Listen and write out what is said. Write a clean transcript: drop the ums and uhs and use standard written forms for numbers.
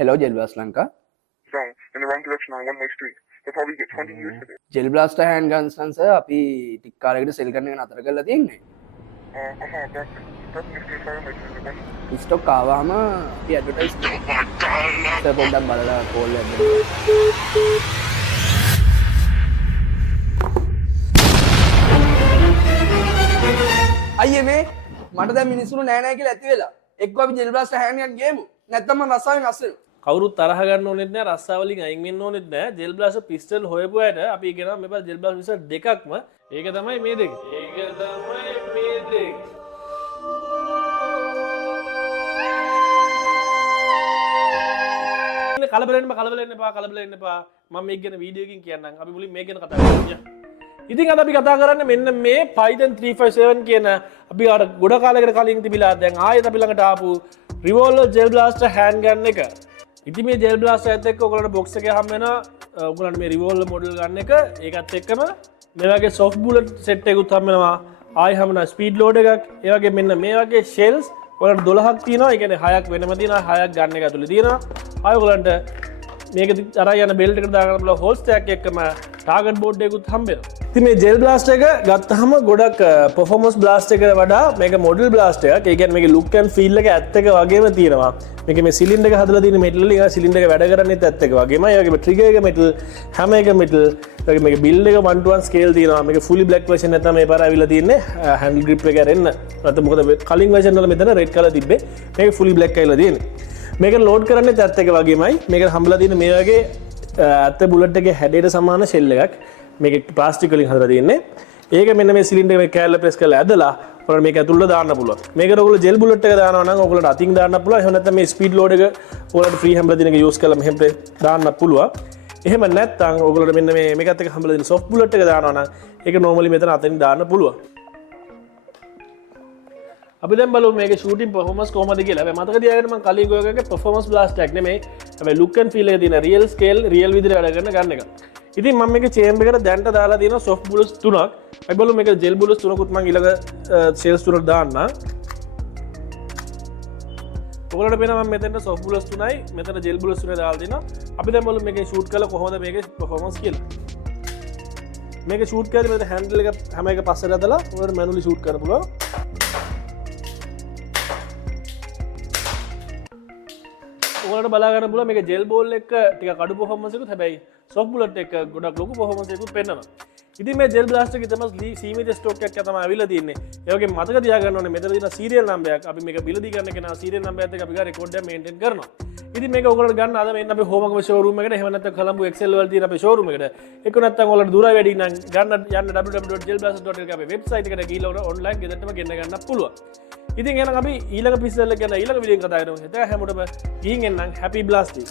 Hello, Gel Blast Lanka. So, in the wrong direction on one-way street. They'll probably get 20 years for this. Gel Blaster handguns නම් sir අපි ටික කාලයකට සෙල් කරන එක නතර කරලා තියෙන්නේ. ස්ටොක් ආවම අපි ඇඩ්වර්ටයිස් කරනවා. සර් පොඩ්ඩක් බලලා කෝල් එකක් දෙන්න. අයියේ මේ මට දැන් මිනිස්සුන්ට නෑ නෑ කියලා ඇති වෙලා. එක්ක අපි Gel Blaster handgun ගේමු. නැත්නම් මම රස්සාවෙන් අස් වෙනවා. කවුරුත් තරහ ගන්න ඕනෙත් නෑ රස්සාවලින් අයින් වෙන්න ඕනෙත් නෑ ජෙල් බ්ලාස්ටර් පිස්ටල් හොයපු අයට අපි කියනවා මේපා ජෙල් බ්ලාස්ටර් පිස්ටල් දෙකක්ම ඒක තමයි මේ දෙක. කලබල වෙන්න එපා මම මේක ගැන වීඩියෝ එකකින් කියන්නම්. අපි මුලින් මේක ගැන කතා කරමු. ඉතින් අද අපි කතා කරන්නේ මෙන්න මේ Python 357 කියන අපි අර ගොඩ කාලයකට කලින් තිබිලා දැන් ආයෙත් අපි ළඟට ආපු revolver gel blaster handgun එක. ඉතින් මේ ජෙල් බ්ලාස්ටර් එකත් එක්ක ඔයගලන්ට බොක්ස් එකේ හම් වෙනවා. ඔයගලන්ට මේ රිවෝල්වර් මොඩල් ගන්න එක ඒකත් එක්කම මේ වගේ soft bullet set එකකුත් හම් වෙනවා. ආයි හම් වෙනවා ස්පීඩ් ලෝඩ් එකක්. ඒ වගේ මෙන්න මේ වගේ shells ඔයගලන්ට 12ක් තියෙනවා. ඒ කියන්නේ 6ක් වෙනම තියෙනවා. 6ක් ගන්න එක ඇතුලේ තියෙනවා. ආයි ඔයගලන්ට මේක අරන් යන බෙල්ට් එකට දාගන්න පුළුවන් හෝල් ස්ටැක් එකකම ටාගට් බෝඩ් එකකුත් හම් වෙනවා. ඉතින් මේ ජෙල් බ්ලාස්ටර් එක ගත්තහම ගොඩක් performance blast එකට වඩා මේක මොඩල් බ්ලාස්ටර් එකක්. ඒ කියන්නේ මේකේ look and feel එක ඇත්ත එක වගේම තියෙනවා. මේක මේ සිලින්ඩර් එක හදලා තියෙන මෙටල් වලින් ආ සිලින්ඩර් එක වැඩ කරන්නේත් ඇත්ත එක වගේමයි. ඒ වගේම ට්‍රිගර් එක මෙටල්, හැම එක මෙටල්. ඒ වගේ මේක බිල්ඩ් එක 1:1 ස්කේල් තියෙනවා. මේක fully black version එක තමයි මේ පාර ආවිලා තියෙන්නේ. handle grip එක ඇරෙන්න. නැත්නම් මොකද කලින් version වල මෙතන red color තිබ්බේ. මේක fully black එකයිලා තියෙන්නේ. මේක ලෝඩ් කරන්නේත් ඇත්ත එක වගේමයි. මේක හම්බලා තියෙන මේ වගේ ඇත්ත බුලට් එකේ හැඩයට සමාන ෂෙල් එකක්. මේක ප්ලාස්ටික් වලින් හදලා තියෙන්නේ. ඒක මෙන්න මේ සිලින්ඩර් එකේ කෑල්ල ප්‍රෙස් කරලා ඇදලා ඔයාලා මේක ඇතුළට දාන්න පුළුවන්. මේකට ඔයගොල්ලෝ ජෙල් බුලට් එක දානවා නම් ඔයගොල්ලන්ට අතින් දාන්න පුළුවන්. එහෙම නැත්නම් මේ ස්පීඩ් ලෝඩ් එක ඔයාලට ෆ්‍රී හැම්බලා දෙන එක යූස් කරලා මෙහෙම දාන්න පුළුවන්. එහෙම නැත්නම් ඔයගොල්ලන්ට මෙන්න මේකත් එක්ක හැම්බලා දෙන සොෆ්ට් බුලට් එක දානවා නම් ඒක නෝමලි මෙතන අතින් දාන්න පුළුවන්. අපි දැන් බලමු මේකේ shooting performance කොහොමද කියලා. හැබැයි මතක තියාගන්න මම කලින් ගෝගගේ performance blast එකක් නෙමෙයි. හැබැයි look and feel එකේ තියෙන real scale real විදිහට වැඩ කරන ගන්න එක. ඉතින් මම මේක chamber එකට දැන්ට දාලා තියෙනවා soft bullets 3ක්. අපි බලමු මේක gel bullets 3කුත් මම ඊළඟ shells 3ට දාන්න. ඔයගොල්ලන්ට පේනවා මම මෙතනට soft bullets 3යි මෙතන gel bullets 3 දාලා තිනවා. අපි දැන් බලමු මේකේ shoot කරලා කොහොමද මේකේ performance කියලා. මේක shoot කරලා මෙතන handle එක හැම එක පස්සට ඇදලා ඔයාලට manually shoot කරන්න පුළුවන්. ඔයාලට බලා ගන්න පුළුවන් මේක ජෙල් බෝල් එක ටිකක් අඩු performance එකකුත් හැබැයි soft bullet එක ගොඩක් ලොකු performance එකකුත් පෙන්නනවා. ඉතින් මේ ජෙල් බ්ලාස්ටර් එකේ තමයි සීමිත ස්ටොක් එකක් තමයි අවිලා තියෙන්නේ. ඒ වගේම මතක තියාගන්න ඕනේ මෙතන තියෙන සීරියල් නම්බරයක් අපි මේක බිලදී ගන්න කෙනා සීරියල් නම්බරයත් එක්ක අපි ගා රෙකෝඩ් එක මේන්ටේන් කරනවා. ඉතින් මේක ඔයගොල්ලෝ ගන්න අද මෙන්න අපේ හෝම් එකේ ෂෝරූම් එකට එහෙම නැත්නම් කොළඹ එක්සෙල් වල තියෙන අපේ ෂෝරූම් එකට ඒක නැත්නම් ඔයාලට දුර වැඩි නම් ගන්න යන්න www.gelblaster.lk අපේ වෙබ්සයිට් එකට ගිහිල්ලා ඔන්ලයින් ගෙදරටම ගෙන්න ගන්න පුළුවන්. ඉතින් එහෙනම් අපි ඊළඟ පිස්සල් එක ගැන ඊළඟ වීඩියෝ එකකින් කතා කරමු. හිතා හැමෝටම ගිහින් එන්නම් හැපි බ්ලාස්ටිං.